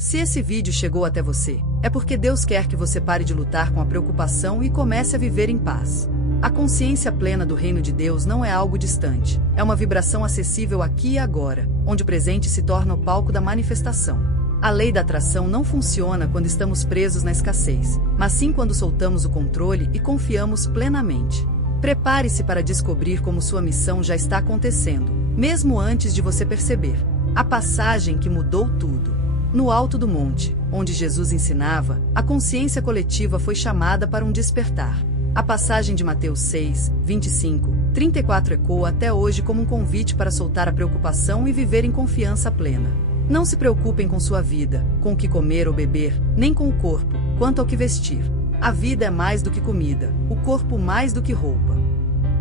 Se esse vídeo chegou até você, é porque Deus quer que você pare de lutar com a preocupação e comece a viver em paz. A consciência plena do reino de Deus não é algo distante, é uma vibração acessível aqui e agora, onde o presente se torna o palco da manifestação. A lei da atração não funciona quando estamos presos na escassez, mas sim quando soltamos o controle e confiamos plenamente. Prepare-se para descobrir como sua missão já está acontecendo, mesmo antes de você perceber. A passagem que mudou tudo. No alto do monte, onde Jesus ensinava, a consciência coletiva foi chamada para um despertar. A passagem de Mateus 6, 25, 34 ecoa até hoje como um convite para soltar a preocupação e viver em confiança plena. Não se preocupem com sua vida, com o que comer ou beber, nem com o corpo, quanto ao que vestir. A vida é mais do que comida, o corpo mais do que roupa.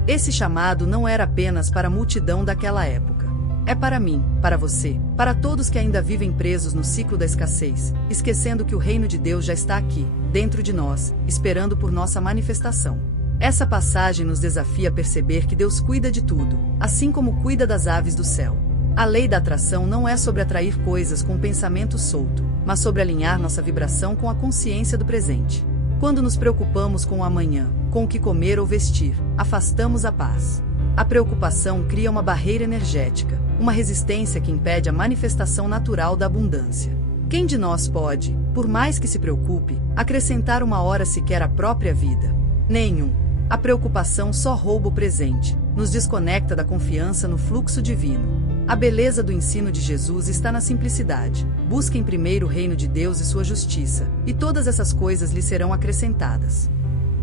Esse chamado não era apenas para a multidão daquela época. É para mim, para você, para todos que ainda vivem presos no ciclo da escassez, esquecendo que o reino de Deus já está aqui, dentro de nós, esperando por nossa manifestação. Essa passagem nos desafia a perceber que Deus cuida de tudo, assim como cuida das aves do céu. A lei da atração não é sobre atrair coisas com pensamento solto, mas sobre alinhar nossa vibração com a consciência do presente. Quando nos preocupamos com o amanhã, com o que comer ou vestir, afastamos a paz. A preocupação cria uma barreira energética, uma resistência que impede a manifestação natural da abundância. Quem de nós pode, por mais que se preocupe, acrescentar uma hora sequer à própria vida? Nenhum. A preocupação só rouba o presente, nos desconecta da confiança no fluxo divino. A beleza do ensino de Jesus está na simplicidade. Busquem primeiro o reino de Deus e sua justiça, e todas essas coisas lhe serão acrescentadas.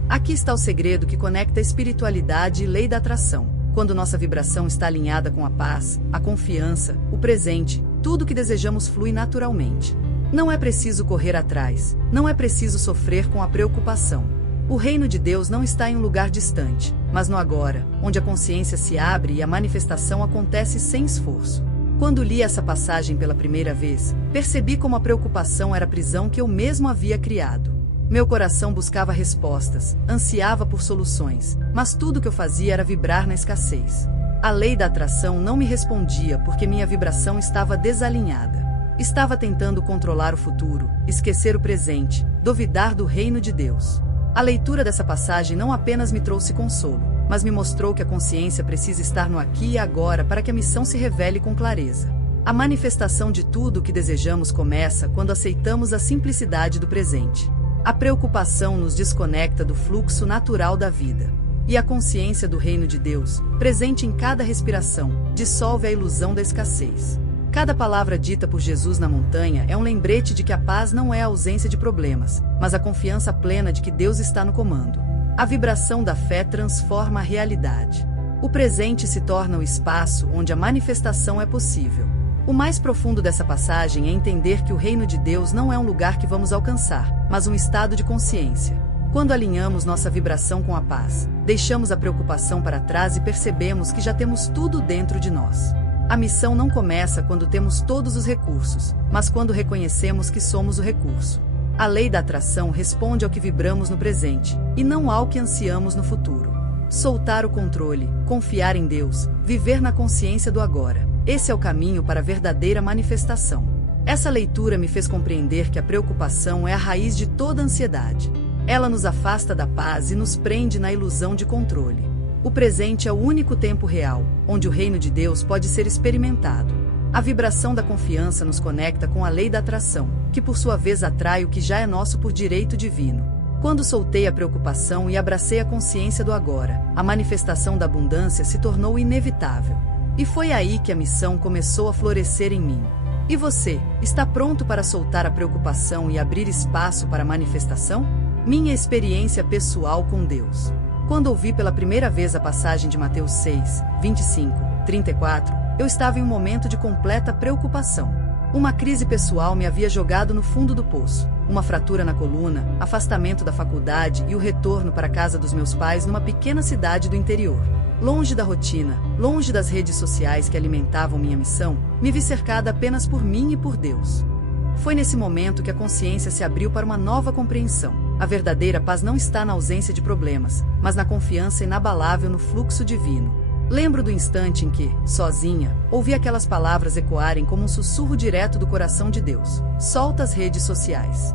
Aqui está o segredo que conecta a espiritualidade e lei da atração. Quando nossa vibração está alinhada com a paz, a confiança, o presente, tudo o que desejamos flui naturalmente. Não é preciso correr atrás, não é preciso sofrer com a preocupação. O reino de Deus não está em um lugar distante, mas no agora, onde a consciência se abre e a manifestação acontece sem esforço. Quando li essa passagem pela primeira vez, percebi como a preocupação era a prisão que eu mesmo havia criado. Meu coração buscava respostas, ansiava por soluções, mas tudo que eu fazia era vibrar na escassez. A lei da atração não me respondia porque minha vibração estava desalinhada. Estava tentando controlar o futuro, esquecer o presente, duvidar do reino de Deus. A leitura dessa passagem não apenas me trouxe consolo, mas me mostrou que a consciência precisa estar no aqui e agora para que a missão se revele com clareza. A manifestação de tudo o que desejamos começa quando aceitamos a simplicidade do presente. A preocupação nos desconecta do fluxo natural da vida. E a consciência do reino de Deus, presente em cada respiração, dissolve a ilusão da escassez. Cada palavra dita por Jesus na montanha é um lembrete de que a paz não é a ausência de problemas, mas a confiança plena de que Deus está no comando. A vibração da fé transforma a realidade. O presente se torna o espaço onde a manifestação é possível. O mais profundo dessa passagem é entender que o reino de Deus não é um lugar que vamos alcançar, mas um estado de consciência. Quando alinhamos nossa vibração com a paz, deixamos a preocupação para trás e percebemos que já temos tudo dentro de nós. A missão não começa quando temos todos os recursos, mas quando reconhecemos que somos o recurso. A lei da atração responde ao que vibramos no presente, e não ao que ansiamos no futuro. Soltar o controle, confiar em Deus, viver na consciência do agora. Esse é o caminho para a verdadeira manifestação. Essa leitura me fez compreender que a preocupação é a raiz de toda ansiedade. Ela nos afasta da paz e nos prende na ilusão de controle. O presente é o único tempo real, onde o reino de Deus pode ser experimentado. A vibração da confiança nos conecta com a lei da atração, que por sua vez atrai o que já é nosso por direito divino. Quando soltei a preocupação e abracei a consciência do agora, a manifestação da abundância se tornou inevitável. E foi aí que a missão começou a florescer em mim. E você, está pronto para soltar a preocupação e abrir espaço para a manifestação? Minha experiência pessoal com Deus. Quando ouvi pela primeira vez a passagem de Mateus 6, 25, 34, eu estava em um momento de completa preocupação. Uma crise pessoal me havia jogado no fundo do poço. Uma fratura na coluna, afastamento da faculdade e o retorno para a casa dos meus pais numa pequena cidade do interior. Longe da rotina, longe das redes sociais que alimentavam minha missão, me vi cercada apenas por mim e por Deus. Foi nesse momento que a consciência se abriu para uma nova compreensão. A verdadeira paz não está na ausência de problemas, mas na confiança inabalável no fluxo divino. Lembro do instante em que, sozinha, ouvi aquelas palavras ecoarem como um sussurro direto do coração de Deus: solta as redes sociais.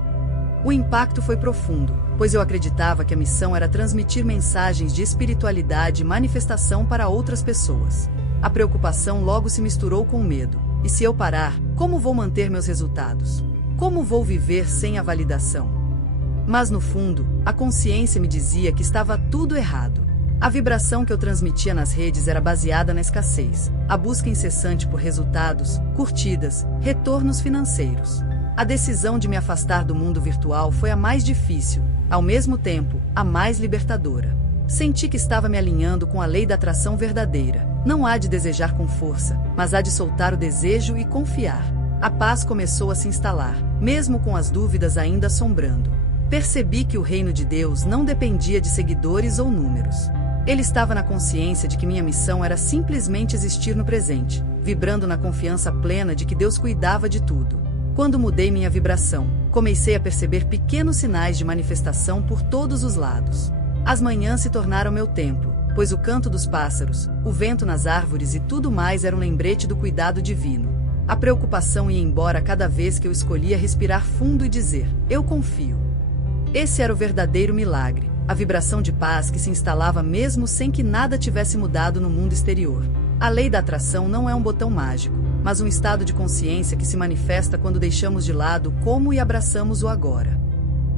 O impacto foi profundo, pois eu acreditava que a missão era transmitir mensagens de espiritualidade e manifestação para outras pessoas. A preocupação logo se misturou com o medo. E se eu parar, como vou manter meus resultados? Como vou viver sem a validação? Mas no fundo, a consciência me dizia que estava tudo errado. A vibração que eu transmitia nas redes era baseada na escassez, a busca incessante por resultados, curtidas, retornos financeiros. A decisão de me afastar do mundo virtual foi a mais difícil, ao mesmo tempo, a mais libertadora. Senti que estava me alinhando com a lei da atração verdadeira. Não há de desejar com força, mas há de soltar o desejo e confiar. A paz começou a se instalar, mesmo com as dúvidas ainda assombrando. Percebi que o reino de Deus não dependia de seguidores ou números. Ele estava na consciência de que minha missão era simplesmente existir no presente, vibrando na confiança plena de que Deus cuidava de tudo. Quando mudei minha vibração, comecei a perceber pequenos sinais de manifestação por todos os lados. As manhãs se tornaram meu templo, pois o canto dos pássaros, o vento nas árvores e tudo mais era um lembrete do cuidado divino. A preocupação ia embora cada vez que eu escolhia respirar fundo e dizer: eu confio. Esse era o verdadeiro milagre, a vibração de paz que se instalava mesmo sem que nada tivesse mudado no mundo exterior. A lei da atração não é um botão mágico, mas um estado de consciência que se manifesta quando deixamos de lado o como e abraçamos o agora.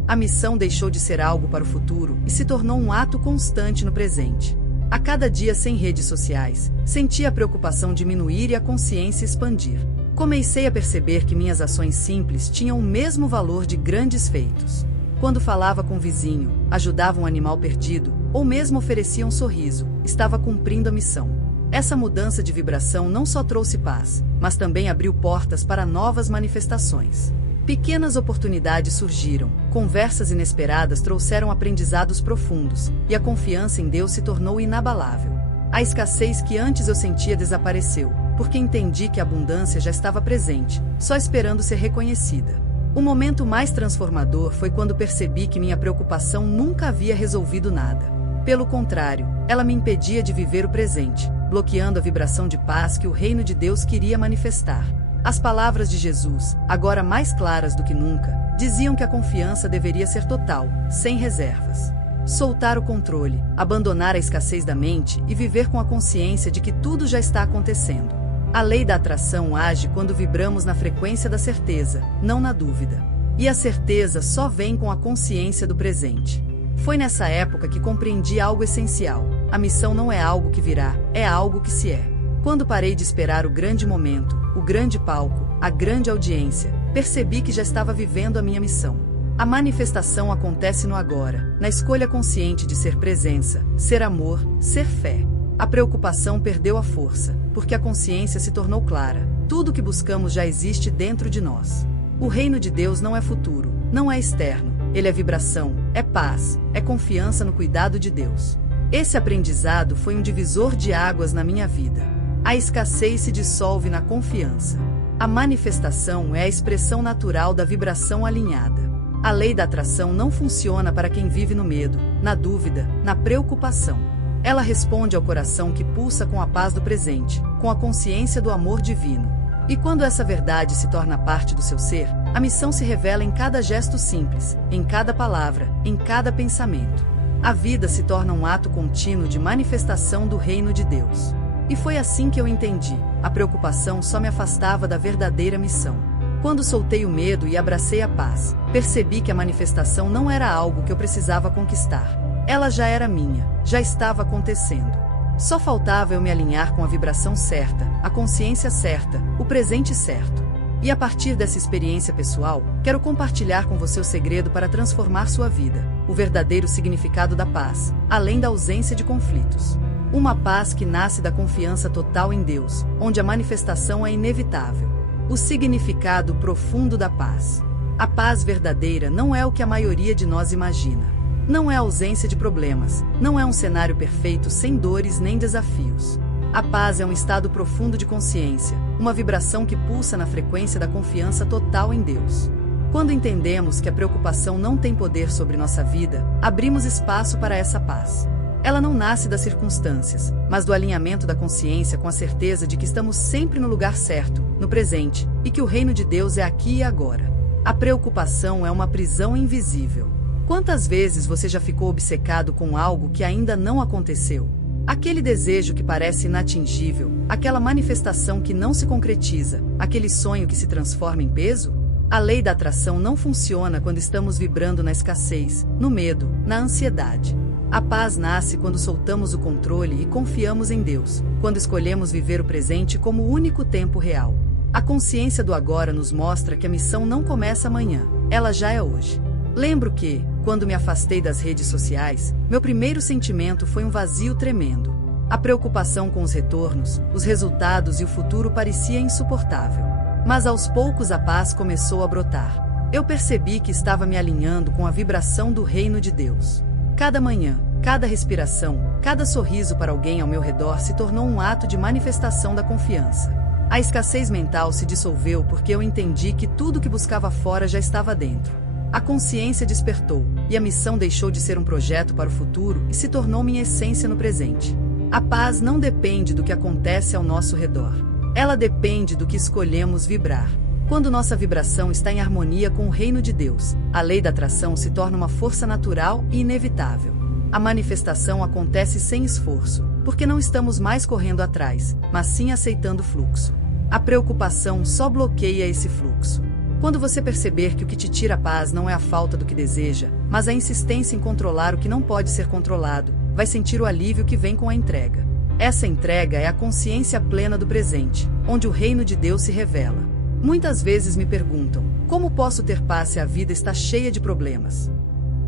A missão deixou de ser algo para o futuro e se tornou um ato constante no presente. A cada dia sem redes sociais, sentia a preocupação diminuir e a consciência expandir. Comecei a perceber que minhas ações simples tinham o mesmo valor de grandes feitos. Quando falava com um vizinho, ajudava um animal perdido, ou mesmo oferecia um sorriso, estava cumprindo a missão. Essa mudança de vibração não só trouxe paz, mas também abriu portas para novas manifestações. Pequenas oportunidades surgiram, conversas inesperadas trouxeram aprendizados profundos, e a confiança em Deus se tornou inabalável. A escassez que antes eu sentia desapareceu, porque entendi que a abundância já estava presente, só esperando ser reconhecida. O momento mais transformador foi quando percebi que minha preocupação nunca havia resolvido nada. Pelo contrário, ela me impedia de viver o presente, bloqueando a vibração de paz que o reino de Deus queria manifestar. As palavras de Jesus, agora mais claras do que nunca, diziam que a confiança deveria ser total, sem reservas. Soltar o controle, abandonar a escassez da mente e viver com a consciência de que tudo já está acontecendo. A lei da atração age quando vibramos na frequência da certeza, não na dúvida. E a certeza só vem com a consciência do presente. Foi nessa época que compreendi algo essencial. A missão não é algo que virá, é algo que se é. Quando parei de esperar o grande momento, o grande palco, a grande audiência, percebi que já estava vivendo a minha missão. A manifestação acontece no agora, na escolha consciente de ser presença, ser amor, ser fé. A preocupação perdeu a força, porque a consciência se tornou clara. Tudo o que buscamos já existe dentro de nós. O reino de Deus não é futuro, não é externo, ele é vibração, é paz, é confiança no cuidado de Deus. Esse aprendizado foi um divisor de águas na minha vida. A escassez se dissolve na confiança. A manifestação é a expressão natural da vibração alinhada. A lei da atração não funciona para quem vive no medo, na dúvida, na preocupação. Ela responde ao coração que pulsa com a paz do presente, com a consciência do amor divino. E quando essa verdade se torna parte do seu ser, a missão se revela em cada gesto simples, em cada palavra, em cada pensamento. A vida se torna um ato contínuo de manifestação do reino de Deus. E foi assim que eu entendi: a preocupação só me afastava da verdadeira missão. Quando soltei o medo e abracei a paz, percebi que a manifestação não era algo que eu precisava conquistar. Ela já era minha, já estava acontecendo. Só faltava eu me alinhar com a vibração certa, a consciência certa, o presente certo. E a partir dessa experiência pessoal, quero compartilhar com você o segredo para transformar sua vida, o verdadeiro significado da paz, além da ausência de conflitos. Uma paz que nasce da confiança total em Deus, onde a manifestação é inevitável. O significado profundo da paz. A paz verdadeira não é o que a maioria de nós imagina. Não é a ausência de problemas, não é um cenário perfeito sem dores nem desafios. A paz é um estado profundo de consciência, uma vibração que pulsa na frequência da confiança total em Deus. Quando entendemos que a preocupação não tem poder sobre nossa vida, abrimos espaço para essa paz. Ela não nasce das circunstâncias, mas do alinhamento da consciência com a certeza de que estamos sempre no lugar certo, no presente, e que o reino de Deus é aqui e agora. A preocupação é uma prisão invisível. Quantas vezes você já ficou obcecado com algo que ainda não aconteceu? Aquele desejo que parece inatingível, aquela manifestação que não se concretiza, aquele sonho que se transforma em peso? A lei da atração não funciona quando estamos vibrando na escassez, no medo, na ansiedade. A paz nasce quando soltamos o controle e confiamos em Deus, quando escolhemos viver o presente como o único tempo real. A consciência do agora nos mostra que a missão não começa amanhã, ela já é hoje. Lembro que, quando me afastei das redes sociais, meu primeiro sentimento foi um vazio tremendo. A preocupação com os retornos, os resultados e o futuro parecia insuportável. Mas aos poucos a paz começou a brotar. Eu percebi que estava me alinhando com a vibração do reino de Deus. Cada manhã, cada respiração, cada sorriso para alguém ao meu redor se tornou um ato de manifestação da confiança. A escassez mental se dissolveu porque eu entendi que tudo que buscava fora já estava dentro. A consciência despertou, e a missão deixou de ser um projeto para o futuro e se tornou minha essência no presente. A paz não depende do que acontece ao nosso redor. Ela depende do que escolhemos vibrar. Quando nossa vibração está em harmonia com o reino de Deus, a lei da atração se torna uma força natural e inevitável. A manifestação acontece sem esforço, porque não estamos mais correndo atrás, mas sim aceitando o fluxo. A preocupação só bloqueia esse fluxo. Quando você perceber que o que te tira a paz não é a falta do que deseja, mas a insistência em controlar o que não pode ser controlado, vai sentir o alívio que vem com a entrega. Essa entrega é a consciência plena do presente, onde o reino de Deus se revela. Muitas vezes me perguntam, como posso ter paz se a vida está cheia de problemas?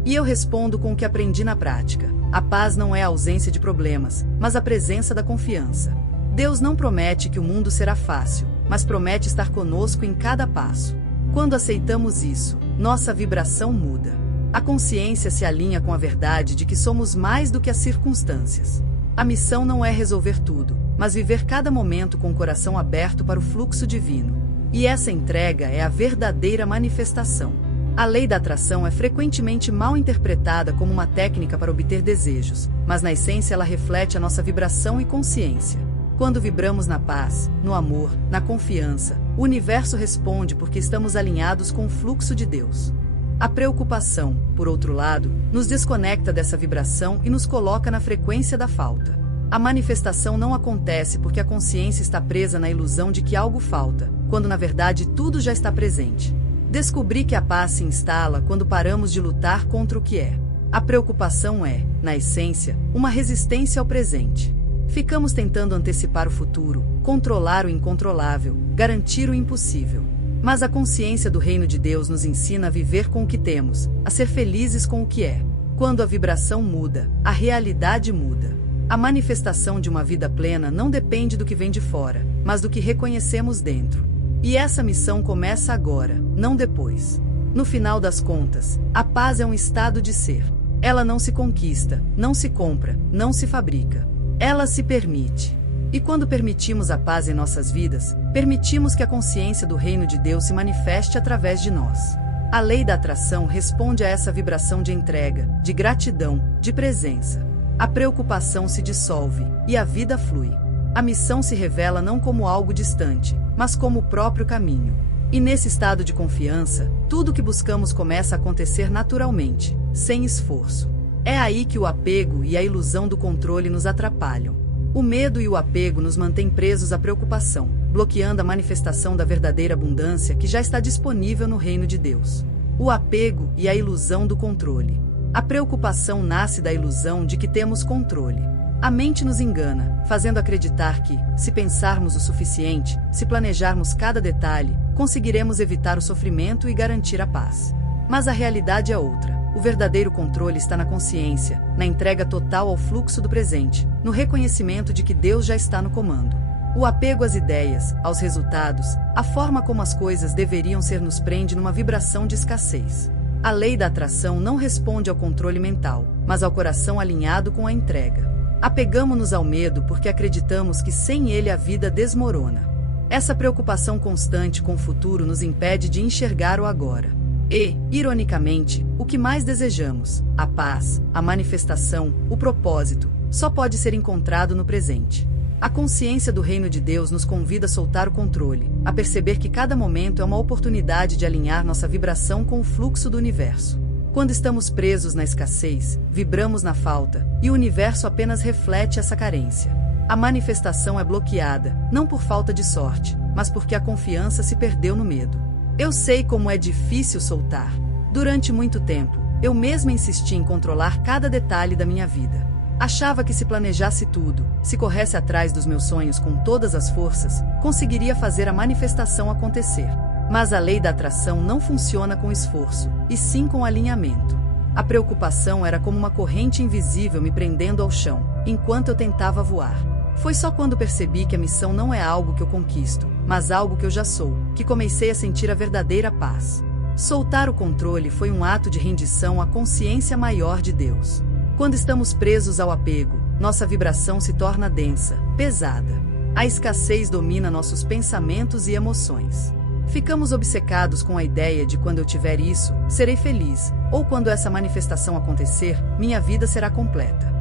E eu respondo com o que aprendi na prática. A paz não é a ausência de problemas, mas a presença da confiança. Deus não promete que o mundo será fácil, mas promete estar conosco em cada passo. Quando aceitamos isso, nossa vibração muda. A consciência se alinha com a verdade de que somos mais do que as circunstâncias. A missão não é resolver tudo, mas viver cada momento com o coração aberto para o fluxo divino. E essa entrega é a verdadeira manifestação. A lei da atração é frequentemente mal interpretada como uma técnica para obter desejos, mas na essência ela reflete a nossa vibração e consciência. Quando vibramos na paz, no amor, na confiança, o universo responde porque estamos alinhados com o fluxo de Deus. A preocupação, por outro lado, nos desconecta dessa vibração e nos coloca na frequência da falta. A manifestação não acontece porque a consciência está presa na ilusão de que algo falta, quando na verdade tudo já está presente. Descobri que a paz se instala quando paramos de lutar contra o que é. A preocupação é, na essência, uma resistência ao presente. Ficamos tentando antecipar o futuro, controlar o incontrolável, garantir o impossível. Mas a consciência do reino de Deus nos ensina a viver com o que temos, a ser felizes com o que é. Quando a vibração muda, a realidade muda. A manifestação de uma vida plena não depende do que vem de fora, mas do que reconhecemos dentro. E essa missão começa agora, não depois. No final das contas, a paz é um estado de ser. Ela não se conquista, não se compra, não se fabrica. Ela se permite. E quando permitimos a paz em nossas vidas, permitimos que a consciência do reino de Deus se manifeste através de nós. A lei da atração responde a essa vibração de entrega, de gratidão, de presença. A preocupação se dissolve, e a vida flui. A missão se revela não como algo distante, mas como o próprio caminho. E nesse estado de confiança, tudo o que buscamos começa a acontecer naturalmente, sem esforço. É aí que o apego e a ilusão do controle nos atrapalham. O medo e o apego nos mantêm presos à preocupação, bloqueando a manifestação da verdadeira abundância que já está disponível no reino de Deus. O apego e a ilusão do controle. A preocupação nasce da ilusão de que temos controle. A mente nos engana, fazendo acreditar que, se pensarmos o suficiente, se planejarmos cada detalhe, conseguiremos evitar o sofrimento e garantir a paz. Mas a realidade é outra. O verdadeiro controle está na consciência, na entrega total ao fluxo do presente, no reconhecimento de que Deus já está no comando. O apego às ideias, aos resultados, a forma como as coisas deveriam ser nos prende numa vibração de escassez. A lei da atração não responde ao controle mental, mas ao coração alinhado com a entrega. Apegamo-nos ao medo porque acreditamos que sem ele a vida desmorona. Essa preocupação constante com o futuro nos impede de enxergar o agora. E, ironicamente, o que mais desejamos, a paz, a manifestação, o propósito, só pode ser encontrado no presente. A consciência do reino de Deus nos convida a soltar o controle, a perceber que cada momento é uma oportunidade de alinhar nossa vibração com o fluxo do universo. Quando estamos presos na escassez, vibramos na falta, e o universo apenas reflete essa carência. A manifestação é bloqueada, não por falta de sorte, mas porque a confiança se perdeu no medo. Eu sei como é difícil soltar. Durante muito tempo, eu mesma insisti em controlar cada detalhe da minha vida. Achava que se planejasse tudo, se corresse atrás dos meus sonhos com todas as forças, conseguiria fazer a manifestação acontecer. Mas a lei da atração não funciona com esforço, e sim com alinhamento. A preocupação era como uma corrente invisível me prendendo ao chão, enquanto eu tentava voar. Foi só quando percebi que a missão não é algo que eu conquisto, mas algo que eu já sou, que comecei a sentir a verdadeira paz. Soltar o controle foi um ato de rendição à consciência maior de Deus. Quando estamos presos ao apego, nossa vibração se torna densa, pesada. A escassez domina nossos pensamentos e emoções. Ficamos obcecados com a ideia de quando eu tiver isso, serei feliz, ou quando essa manifestação acontecer, minha vida será completa.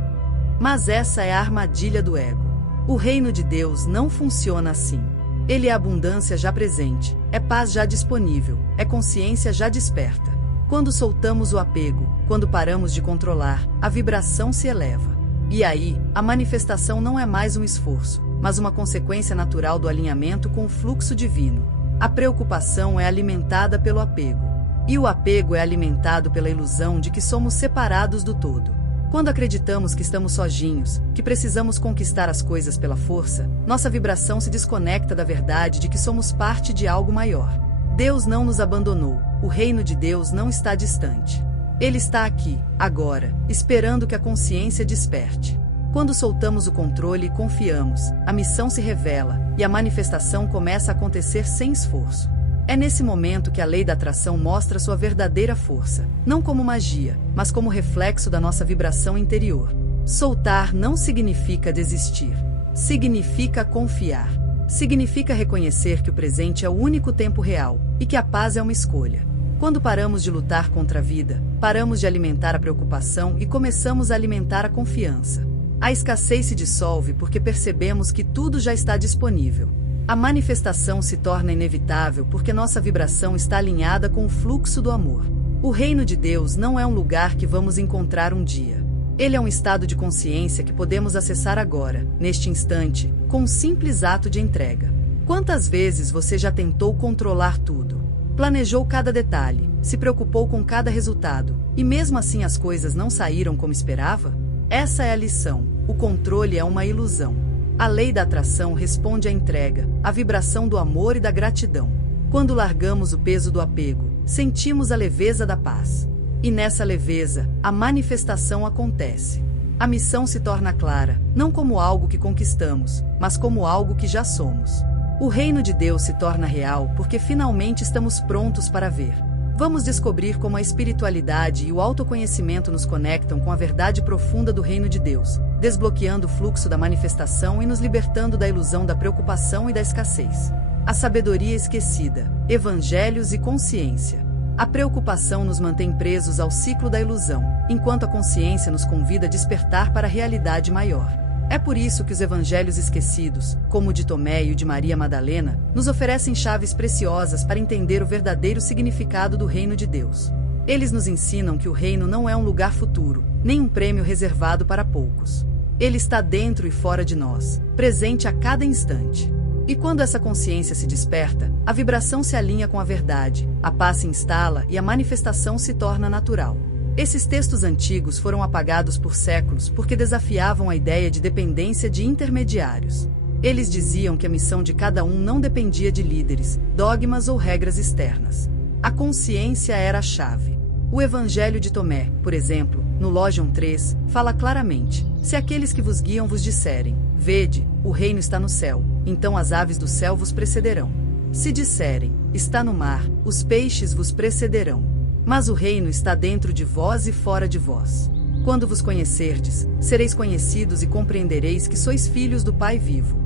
Mas essa é a armadilha do ego. O reino de Deus não funciona assim. Ele é abundância já presente, é paz já disponível, é consciência já desperta. Quando soltamos o apego, quando paramos de controlar, a vibração se eleva. E aí, a manifestação não é mais um esforço, mas uma consequência natural do alinhamento com o fluxo divino. A preocupação é alimentada pelo apego. E o apego é alimentado pela ilusão de que somos separados do todo. Quando acreditamos que estamos sozinhos, que precisamos conquistar as coisas pela força, nossa vibração se desconecta da verdade de que somos parte de algo maior. Deus não nos abandonou, o reino de Deus não está distante. Ele está aqui, agora, esperando que a consciência desperte. Quando soltamos o controle e confiamos, a missão se revela, e a manifestação começa a acontecer sem esforço. É nesse momento que a lei da atração mostra sua verdadeira força, não como magia, mas como reflexo da nossa vibração interior. Soltar não significa desistir. Significa confiar. Significa reconhecer que o presente é o único tempo real, e que a paz é uma escolha. Quando paramos de lutar contra a vida, paramos de alimentar a preocupação e começamos a alimentar a confiança. A escassez se dissolve porque percebemos que tudo já está disponível. A manifestação se torna inevitável porque nossa vibração está alinhada com o fluxo do amor. O reino de Deus não é um lugar que vamos encontrar um dia. Ele é um estado de consciência que podemos acessar agora, neste instante, com um simples ato de entrega. Quantas vezes você já tentou controlar tudo? Planejou cada detalhe, se preocupou com cada resultado, e mesmo assim as coisas não saíram como esperava? Essa é a lição. O controle é uma ilusão. A lei da atração responde à entrega, à vibração do amor e da gratidão. Quando largamos o peso do apego, sentimos a leveza da paz. E nessa leveza, a manifestação acontece. A missão se torna clara, não como algo que conquistamos, mas como algo que já somos. O reino de Deus se torna real porque finalmente estamos prontos para ver. Vamos descobrir como a espiritualidade e o autoconhecimento nos conectam com a verdade profunda do reino de Deus, desbloqueando o fluxo da manifestação e nos libertando da ilusão da preocupação e da escassez. A sabedoria esquecida, evangelhos e consciência. A preocupação nos mantém presos ao ciclo da ilusão, enquanto a consciência nos convida a despertar para a realidade maior. É por isso que os evangelhos esquecidos, como o de Tomé e o de Maria Madalena, nos oferecem chaves preciosas para entender o verdadeiro significado do reino de Deus. Eles nos ensinam que o reino não é um lugar futuro, nem um prêmio reservado para poucos. Ele está dentro e fora de nós, presente a cada instante. E quando essa consciência se desperta, a vibração se alinha com a verdade, a paz se instala e a manifestação se torna natural. Esses textos antigos foram apagados por séculos porque desafiavam a ideia de dependência de intermediários. Eles diziam que a missão de cada um não dependia de líderes, dogmas ou regras externas. A consciência era a chave. O Evangelho de Tomé, por exemplo, no Lógion 3, fala claramente: se aqueles que vos guiam vos disserem, vede, o reino está no céu, então as aves do céu vos precederão. Se disserem, está no mar, os peixes vos precederão. Mas o reino está dentro de vós e fora de vós. Quando vos conhecerdes, sereis conhecidos e compreendereis que sois filhos do Pai vivo.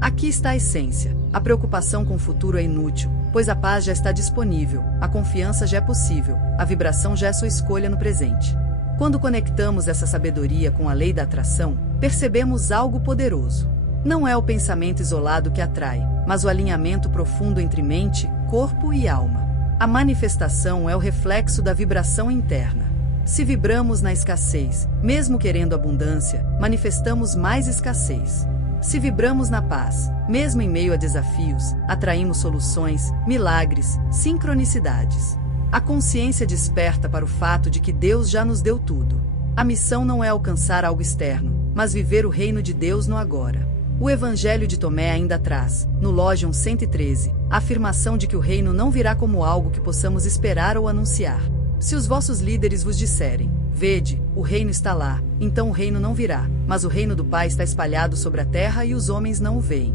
Aqui está a essência. A preocupação com o futuro é inútil, pois a paz já está disponível, a confiança já é possível, a vibração já é sua escolha no presente. Quando conectamos essa sabedoria com a lei da atração, percebemos algo poderoso. Não é o pensamento isolado que atrai, mas o alinhamento profundo entre mente, corpo e alma. A manifestação é o reflexo da vibração interna. Se vibramos na escassez, mesmo querendo abundância, manifestamos mais escassez. Se vibramos na paz, mesmo em meio a desafios, atraímos soluções, milagres, sincronicidades. A consciência desperta para o fato de que Deus já nos deu tudo. A missão não é alcançar algo externo, mas viver o reino de Deus no agora. O Evangelho de Tomé ainda traz, no Logion 113, a afirmação de que o reino não virá como algo que possamos esperar ou anunciar. Se os vossos líderes vos disserem, vede, o reino está lá, então o reino não virá, mas o reino do Pai está espalhado sobre a terra e os homens não o veem.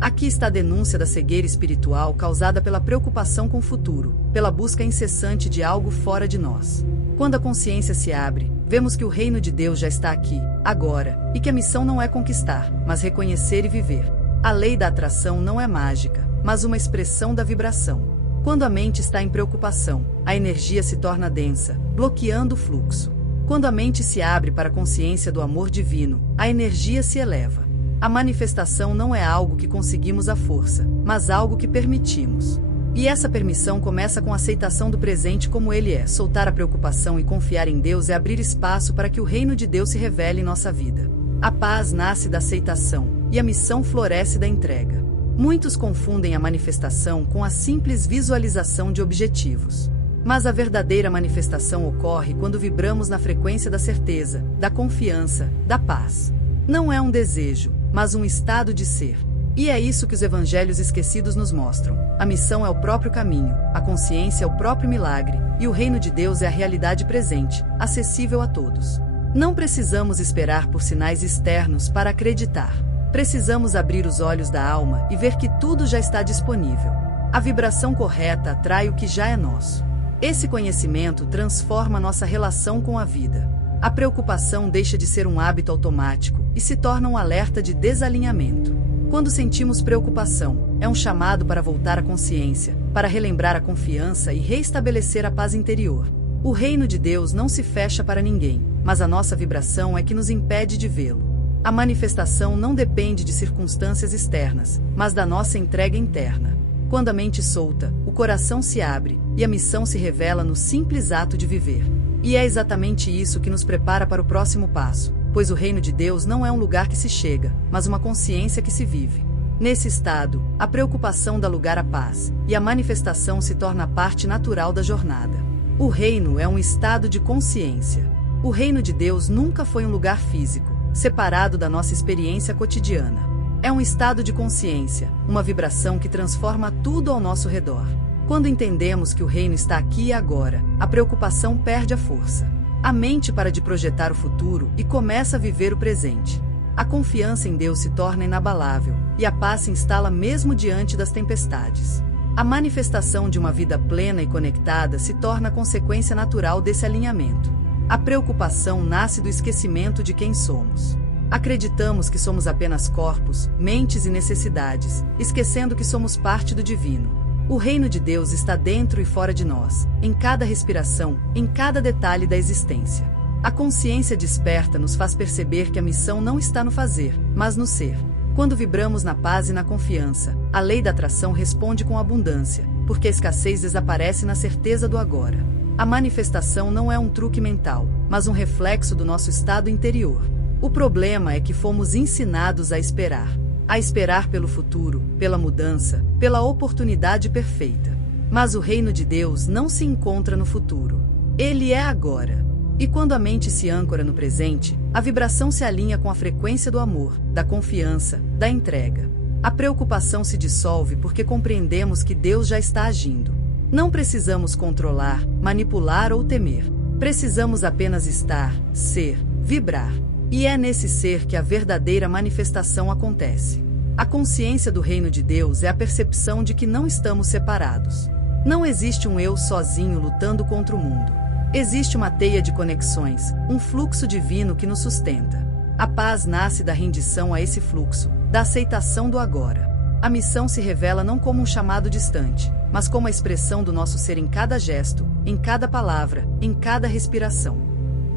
Aqui está a denúncia da cegueira espiritual causada pela preocupação com o futuro, pela busca incessante de algo fora de nós. Quando a consciência se abre, vemos que o reino de Deus já está aqui, agora, e que a missão não é conquistar, mas reconhecer e viver. A lei da atração não é mágica, mas uma expressão da vibração. Quando a mente está em preocupação, a energia se torna densa, bloqueando o fluxo. Quando a mente se abre para a consciência do amor divino, a energia se eleva. A manifestação não é algo que conseguimos à força, mas algo que permitimos. E essa permissão começa com a aceitação do presente como ele é. Soltar a preocupação e confiar em Deus é abrir espaço para que o reino de Deus se revele em nossa vida. A paz nasce da aceitação, e a missão floresce da entrega. Muitos confundem a manifestação com a simples visualização de objetivos. Mas a verdadeira manifestação ocorre quando vibramos na frequência da certeza, da confiança, da paz. Não é um desejo, mas um estado de ser. E é isso que os evangelhos esquecidos nos mostram. A missão é o próprio caminho, a consciência é o próprio milagre, e o reino de Deus é a realidade presente, acessível a todos. Não precisamos esperar por sinais externos para acreditar. Precisamos abrir os olhos da alma e ver que tudo já está disponível. A vibração correta atrai o que já é nosso. Esse conhecimento transforma nossa relação com a vida. A preocupação deixa de ser um hábito automático e se torna um alerta de desalinhamento. Quando sentimos preocupação, é um chamado para voltar à consciência, para relembrar a confiança e reestabelecer a paz interior. O reino de Deus não se fecha para ninguém, mas a nossa vibração é que nos impede de vê-lo. A manifestação não depende de circunstâncias externas, mas da nossa entrega interna. Quando a mente solta, o coração se abre e a missão se revela no simples ato de viver. E é exatamente isso que nos prepara para o próximo passo, pois o reino de Deus não é um lugar que se chega, mas uma consciência que se vive. Nesse estado, a preocupação dá lugar à paz, e a manifestação se torna parte natural da jornada. O reino é um estado de consciência. O reino de Deus nunca foi um lugar físico, separado da nossa experiência cotidiana. É um estado de consciência, uma vibração que transforma tudo ao nosso redor. Quando entendemos que o reino está aqui e agora, a preocupação perde a força. A mente para de projetar o futuro e começa a viver o presente. A confiança em Deus se torna inabalável, e a paz se instala mesmo diante das tempestades. A manifestação de uma vida plena e conectada se torna a consequência natural desse alinhamento. A preocupação nasce do esquecimento de quem somos. Acreditamos que somos apenas corpos, mentes e necessidades, esquecendo que somos parte do divino. O reino de Deus está dentro e fora de nós, em cada respiração, em cada detalhe da existência. A consciência desperta nos faz perceber que a missão não está no fazer, mas no ser. Quando vibramos na paz e na confiança, a lei da atração responde com abundância, porque a escassez desaparece na certeza do agora. A manifestação não é um truque mental, mas um reflexo do nosso estado interior. O problema é que fomos ensinados a esperar pelo futuro, pela mudança, pela oportunidade perfeita. Mas o reino de Deus não se encontra no futuro. Ele é agora. E quando a mente se âncora no presente, a vibração se alinha com a frequência do amor, da confiança, da entrega. A preocupação se dissolve porque compreendemos que Deus já está agindo. Não precisamos controlar, manipular ou temer. Precisamos apenas estar, ser, vibrar. E é nesse ser que a verdadeira manifestação acontece. A consciência do reino de Deus é a percepção de que não estamos separados. Não existe um eu sozinho lutando contra o mundo. Existe uma teia de conexões, um fluxo divino que nos sustenta. A paz nasce da rendição a esse fluxo, da aceitação do agora. A missão se revela não como um chamado distante, mas como a expressão do nosso ser em cada gesto, em cada palavra, em cada respiração.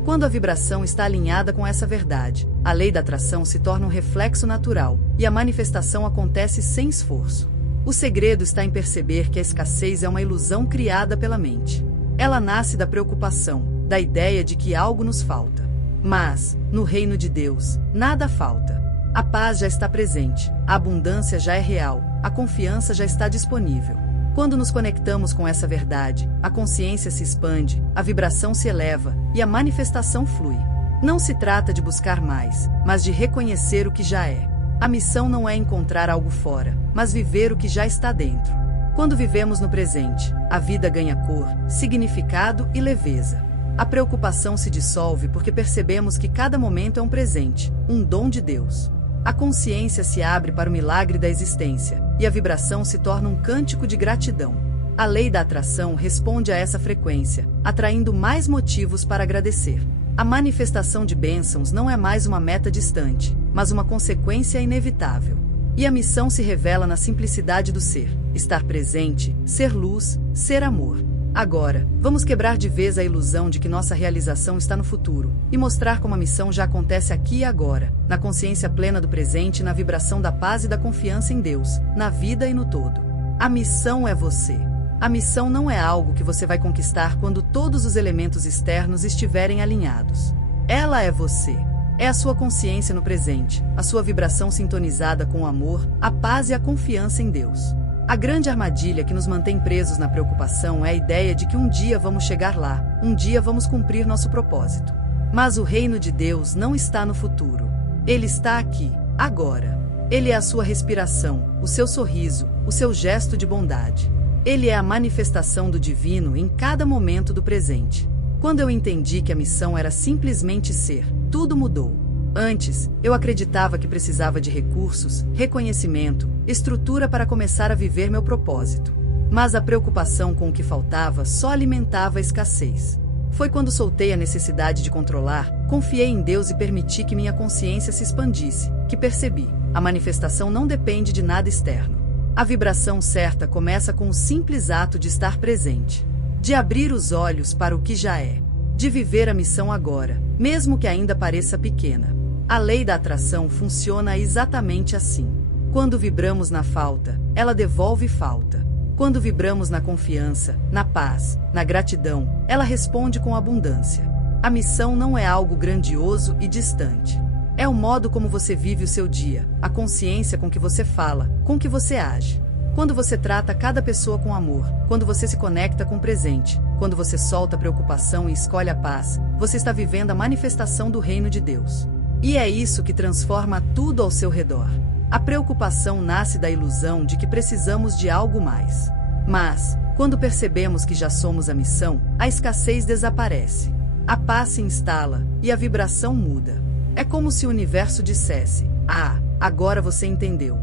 Quando a vibração está alinhada com essa verdade, a lei da atração se torna um reflexo natural, e a manifestação acontece sem esforço. O segredo está em perceber que a escassez é uma ilusão criada pela mente. Ela nasce da preocupação, da ideia de que algo nos falta. Mas, no reino de Deus, nada falta. A paz já está presente, a abundância já é real, a confiança já está disponível. Quando nos conectamos com essa verdade, a consciência se expande, a vibração se eleva e a manifestação flui. Não se trata de buscar mais, mas de reconhecer o que já é. A missão não é encontrar algo fora, mas viver o que já está dentro. Quando vivemos no presente, a vida ganha cor, significado e leveza. A preocupação se dissolve porque percebemos que cada momento é um presente, um dom de Deus. A consciência se abre para o milagre da existência, e a vibração se torna um cântico de gratidão. A lei da atração responde a essa frequência, atraindo mais motivos para agradecer. A manifestação de bênçãos não é mais uma meta distante, mas uma consequência inevitável. E a missão se revela na simplicidade do ser, estar presente, ser luz, ser amor. Agora, vamos quebrar de vez a ilusão de que nossa realização está no futuro, e mostrar como a missão já acontece aqui e agora, na consciência plena do presente e na vibração da paz e da confiança em Deus, na vida e no todo. A missão é você. A missão não é algo que você vai conquistar quando todos os elementos externos estiverem alinhados. Ela é você. É a sua consciência no presente, a sua vibração sintonizada com o amor, a paz e a confiança em Deus. A grande armadilha que nos mantém presos na preocupação é a ideia de que um dia vamos chegar lá, um dia vamos cumprir nosso propósito. Mas o reino de Deus não está no futuro. Ele está aqui, agora. Ele é a sua respiração, o seu sorriso, o seu gesto de bondade. Ele é a manifestação do divino em cada momento do presente. Quando eu entendi que a missão era simplesmente ser, tudo mudou. Antes, eu acreditava que precisava de recursos, reconhecimento, estrutura para começar a viver meu propósito. Mas a preocupação com o que faltava só alimentava a escassez. Foi quando soltei a necessidade de controlar, confiei em Deus e permiti que minha consciência se expandisse, que percebi, a manifestação não depende de nada externo. A vibração certa começa com o simples ato de estar presente, de abrir os olhos para o que já é, de viver a missão agora, mesmo que ainda pareça pequena. A lei da atração funciona exatamente assim. Quando vibramos na falta, ela devolve falta. Quando vibramos na confiança, na paz, na gratidão, ela responde com abundância. A missão não é algo grandioso e distante. É o modo como você vive o seu dia, a consciência com que você fala, com que você age. Quando você trata cada pessoa com amor, quando você se conecta com o presente, quando você solta a preocupação e escolhe a paz, você está vivendo a manifestação do reino de Deus. E é isso que transforma tudo ao seu redor. A preocupação nasce da ilusão de que precisamos de algo mais. Mas, quando percebemos que já somos a missão, a escassez desaparece. A paz se instala e a vibração muda. É como se o universo dissesse: "Ah, agora você entendeu."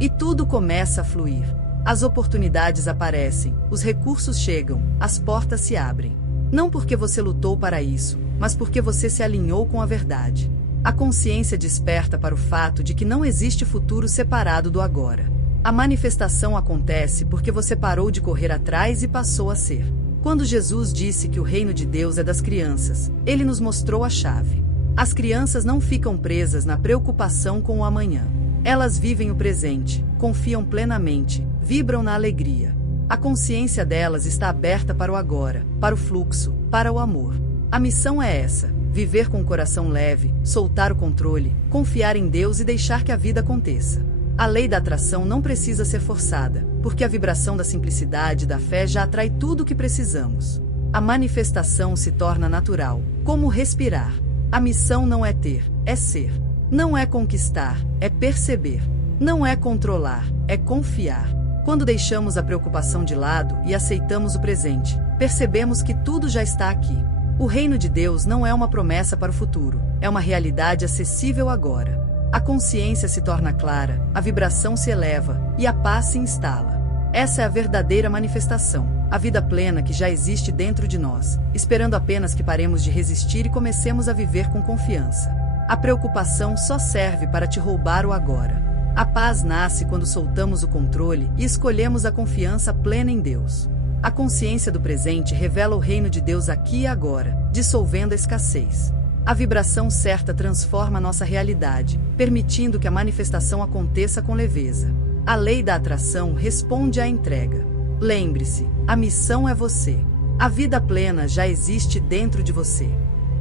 E tudo começa a fluir. As oportunidades aparecem, os recursos chegam, as portas se abrem. Não porque você lutou para isso, mas porque você se alinhou com a verdade. A consciência desperta para o fato de que não existe futuro separado do agora. A manifestação acontece porque você parou de correr atrás e passou a ser. Quando Jesus disse que o reino de Deus é das crianças, ele nos mostrou a chave. As crianças não ficam presas na preocupação com o amanhã. Elas vivem o presente, confiam plenamente, vibram na alegria. A consciência delas está aberta para o agora, para o fluxo, para o amor. A missão é essa: viver com o coração leve, soltar o controle, confiar em Deus e deixar que a vida aconteça. A lei da atração não precisa ser forçada, porque a vibração da simplicidade e da fé já atrai tudo o que precisamos. A manifestação se torna natural, como respirar. A missão não é ter, é ser. Não é conquistar, é perceber. Não é controlar, é confiar. Quando deixamos a preocupação de lado e aceitamos o presente, percebemos que tudo já está aqui. O reino de Deus não é uma promessa para o futuro, é uma realidade acessível agora. A consciência se torna clara, a vibração se eleva e a paz se instala. Essa é a verdadeira manifestação, a vida plena que já existe dentro de nós, esperando apenas que paremos de resistir e comecemos a viver com confiança. A preocupação só serve para te roubar o agora. A paz nasce quando soltamos o controle e escolhemos a confiança plena em Deus. A consciência do presente revela o reino de Deus aqui e agora, dissolvendo a escassez. A vibração certa transforma nossa realidade, permitindo que a manifestação aconteça com leveza. A lei da atração responde à entrega. Lembre-se, a missão é você. A vida plena já existe dentro de você.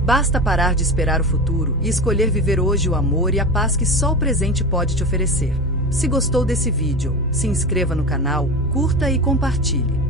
Basta parar de esperar o futuro e escolher viver hoje o amor e a paz que só o presente pode te oferecer. Se gostou desse vídeo, se inscreva no canal, curta e compartilhe.